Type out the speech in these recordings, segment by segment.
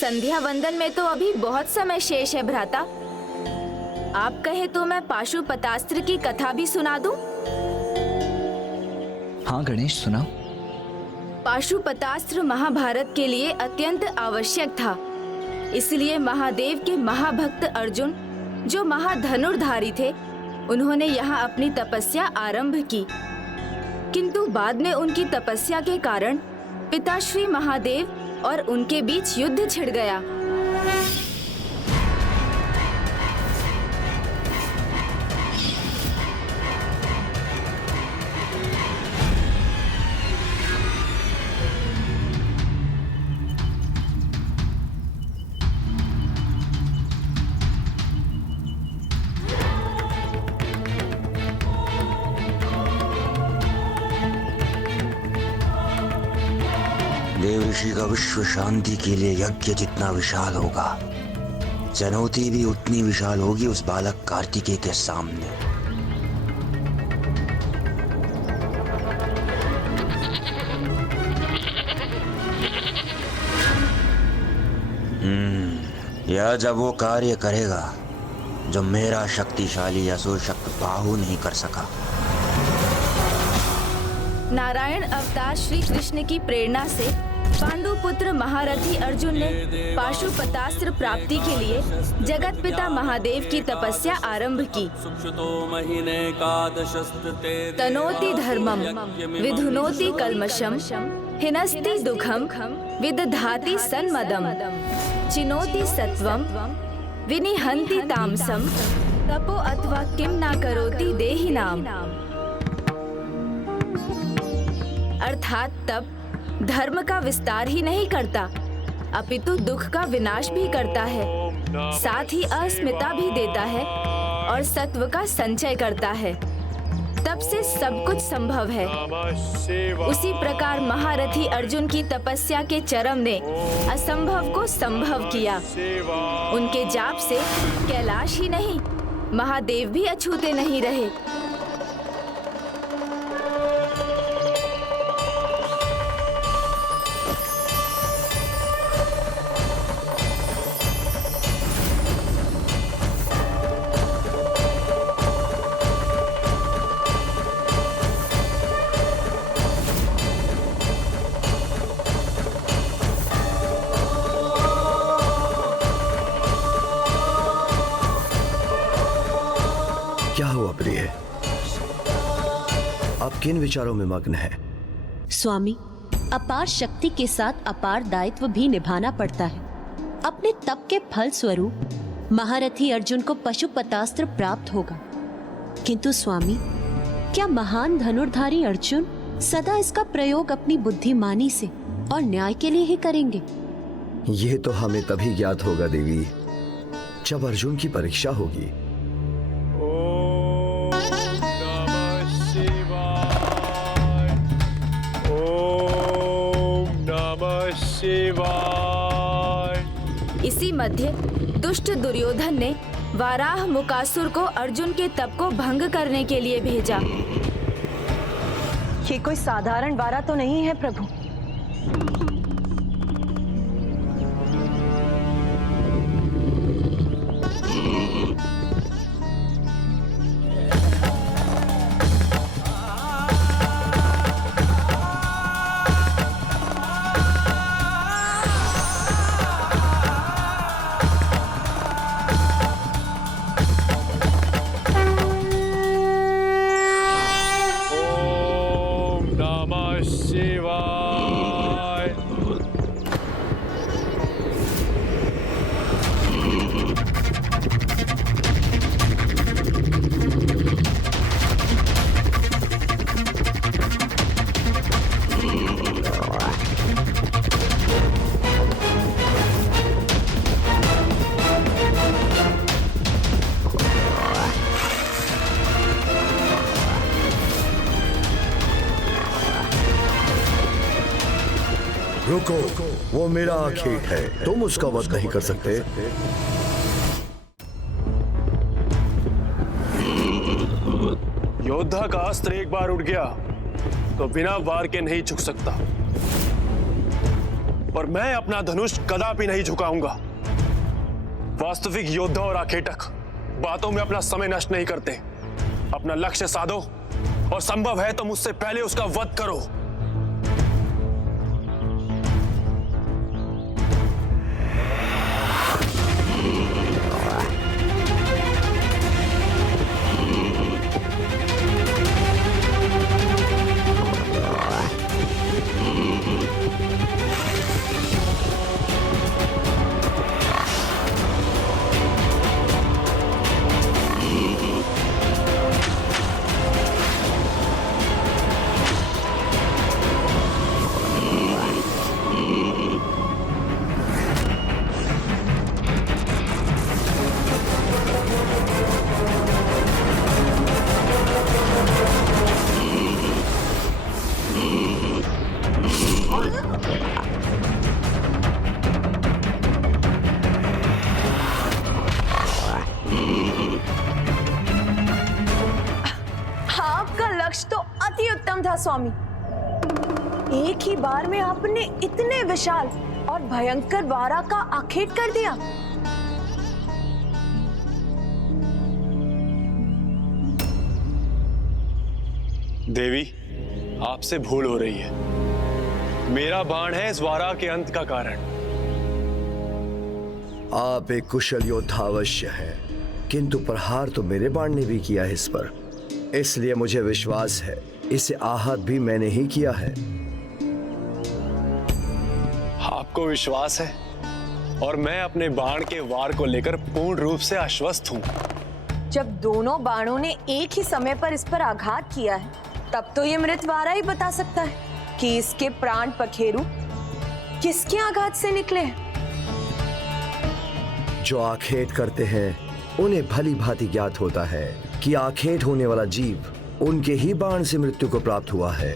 संध्या वंदन में तो अभी बहुत समय शेष है भ्राता। आप कहे तो मैं पाशुपतास्त्र की कथा भी सुना दूं? हाँ गणेश, सुनाओ। पाशुपतास्त्र महाभारत के लिए अत्यंत आवश्यक था। इसलिए महादेव के महाभक्त अर्जुन, जो महाधनुर्धारी थे, उन्होंने यहाँ अपनी तपस्या आरंभ की। किंतु बाद में उनकी तपस्या के कारण पिताश्री महादेव और उनके बीच युद्ध छिड़ गया। देव ऋषि का विश्व शांति के लिए यज्ञ जितना विशाल होगा, चुनौती भी उतनी विशाल होगी उस बालक कार्तिकेय के सामने। यह जब वो कार्य करेगा जो मेरा शक्तिशाली असुर शक्ति बाहु नहीं कर सका। नारायण अवतार श्री कृष्ण की प्रेरणा से पांडुपुत्र महारथी अर्जुन ने पाशुपतास्त्र प्राप्ति के लिए जगत पिता महादेव की तपस्या आरंभ की। तनोति धर्मम विधुनोति कल्मषम हिनस्ति दुखम विदधाति सन्मदम चिनोति सत्वम विनिहन्ति तामसम तपो अथवा किम ना करोति देहिनाम। अर्थात तप धर्म का विस्तार ही नहीं करता, अपितु दुख का विनाश भी करता है, साथ ही अस्मिता भी देता है और सत्व का संचय करता है। तब से सब कुछ संभव है। उसी प्रकार महारथी अर्जुन की तपस्या के चरम ने असंभव को संभव किया। उनके जाप से कैलाश ही नहीं, महादेव भी अछूते नहीं रहे। क्या हुआ प्रिय? आप किन विचारों में मग्न हैं? स्वामी, अपार शक्ति के साथ अपार दायित्व भी निभाना पड़ता है। अपने तप के फल स्वरूप महारथी अर्जुन को पशुपतास्त्र प्राप्त होगा, किंतु स्वामी, क्या महान धनुर्धारी अर्जुन सदा इसका प्रयोग अपनी बुद्धिमानी से और न्याय के लिए ही करेंगे? ये तो हमें तभी ज्ञात होगा देवी, जब अर्जुन की परीक्षा होगी। इसी मध्य दुष्ट दुर्योधन ने वाराह मुकासुर को अर्जुन के तप को भंग करने के लिए भेजा। ये कोई साधारण वारा तो नहीं है प्रभु। रुको, वो मेरा खेत है, तुम उसका वध नहीं कर सकते। योद्धा का अस्त्र एक बार उड़ गया तो बिना वार के नहीं झुक सकता। और मैं अपना धनुष कदापि नहीं झुकाऊंगा। वास्तविक योद्धा और आखेटक बातों में अपना समय नष्ट नहीं करते। अपना लक्ष्य साधो और संभव है तो मुझसे पहले उसका वध करो। आपका लक्ष्य तो अति उत्तम था स्वामी। एक ही बार में आपने इतने विशाल और भयंकर वारा का आखेट कर दिया। देवी, आपसे भूल हो रही है। मेरा बाण है इस वारा के अंत का कारण। आप एक कुशल योद्धा अवश्य है, किंतु प्रहार तो मेरे बाण ने भी किया है इस पर, इसलिए मुझे विश्वास है इसे आहत भी मैंने ही किया है। आपको विश्वास है और मैं अपने बाण के वार को लेकर पूर्ण रूप से आश्वस्त हूं। जब दोनों बाणों ने एक ही समय पर इस पर आघात किया है, तब तो ये मृतवारा ही बता सकता है कि इसके प्राण पखेरु किसके आघात से निकले हैं। जो आखेट करते हैं उन्हें भली भांति ज्ञात होता है कि आखेट होने वाला जीव उनके ही बाण से मृत्यु को प्राप्त हुआ है।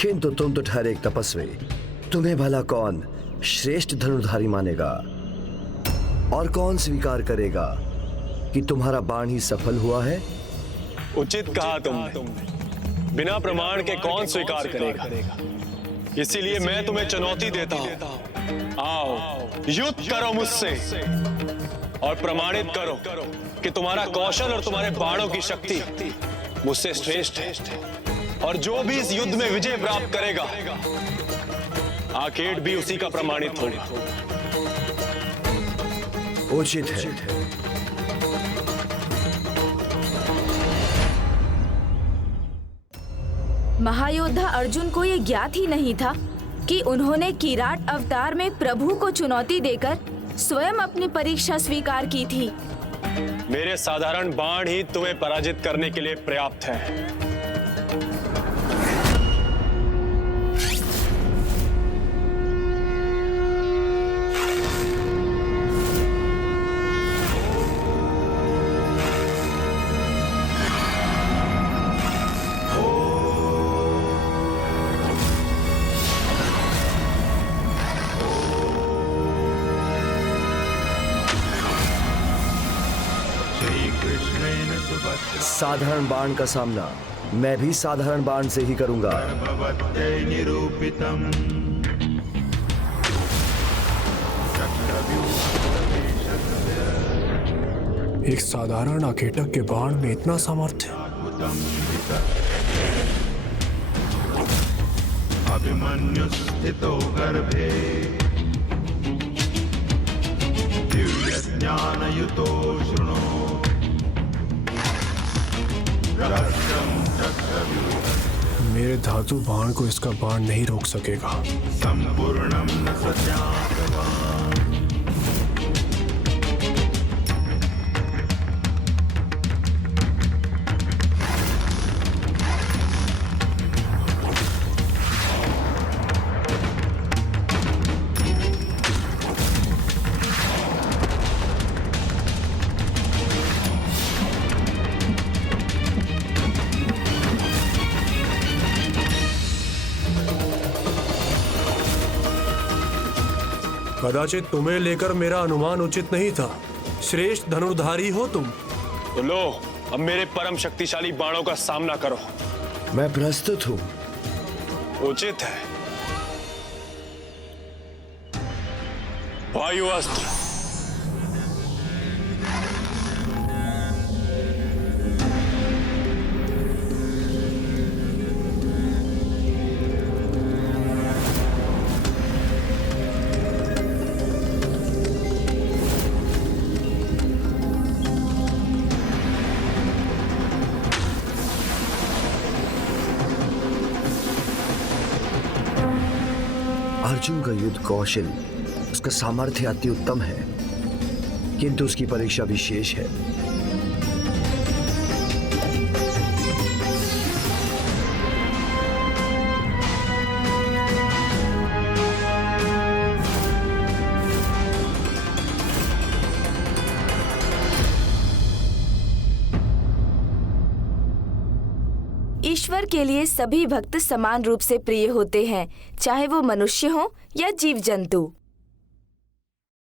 किंतु तुम तो ठहरे एक तपस्वी, तुम्हें भला कौन श्रेष्ठ धनुर्धारी मानेगा और कौन स्वीकार करेगा कि तुम्हारा बाण ही सफल हुआ है? उचित कहा तुमने। बिना प्रमाण के कौन स्वीकार करेगा? इसीलिए मैं तुम्हें चुनौती देता हूं। आओ, युद्ध करो मुझसे और प्रमाणित करो कि तुम्हारा कौशल और तुम्हारे बाणों की शक्ति मुझसे श्रेष्ठ है। और जो भी इस युद्ध में विजय प्राप्त करेगा, आखेट भी उसी का प्रमाणित होगा। उचित है। महायोद्धा अर्जुन को ये ज्ञात ही नहीं था कि उन्होंने किराट अवतार में प्रभु को चुनौती देकर स्वयं अपनी परीक्षा स्वीकार की थी। मेरे साधारण बाण ही तुम्हें पराजित करने के लिए पर्याप्त है। साधारण बाण का सामना मैं भी साधारण बाण से ही करूंगा। एक साधारण आखेटक के बाण में इतना सामर्थ्य। अभिमन्यु स्थितो गर्भे दिव्य ज्ञानयुतो शृणु मेरे धातु बाण को इसका बाण नहीं रोक सकेगा। संपूर्णम न सज्ञातवान्। कदाचित तुम्हें लेकर मेरा अनुमान उचित नहीं था। श्रेष्ठ धनुर्धारी हो तुम। तो लो, अब मेरे परम शक्तिशाली बाणों का सामना करो। मैं प्रस्तुत हूं। उचित है। वायु अस्त्र। अर्जुन का युद्ध कौशल, उसका सामर्थ्य अति उत्तम है, किंतु उसकी परीक्षा विशेष है। ईश्वर के लिए सभी भक्त समान रूप से प्रिय होते हैं, चाहे वो मनुष्य हो या जीव जंतु।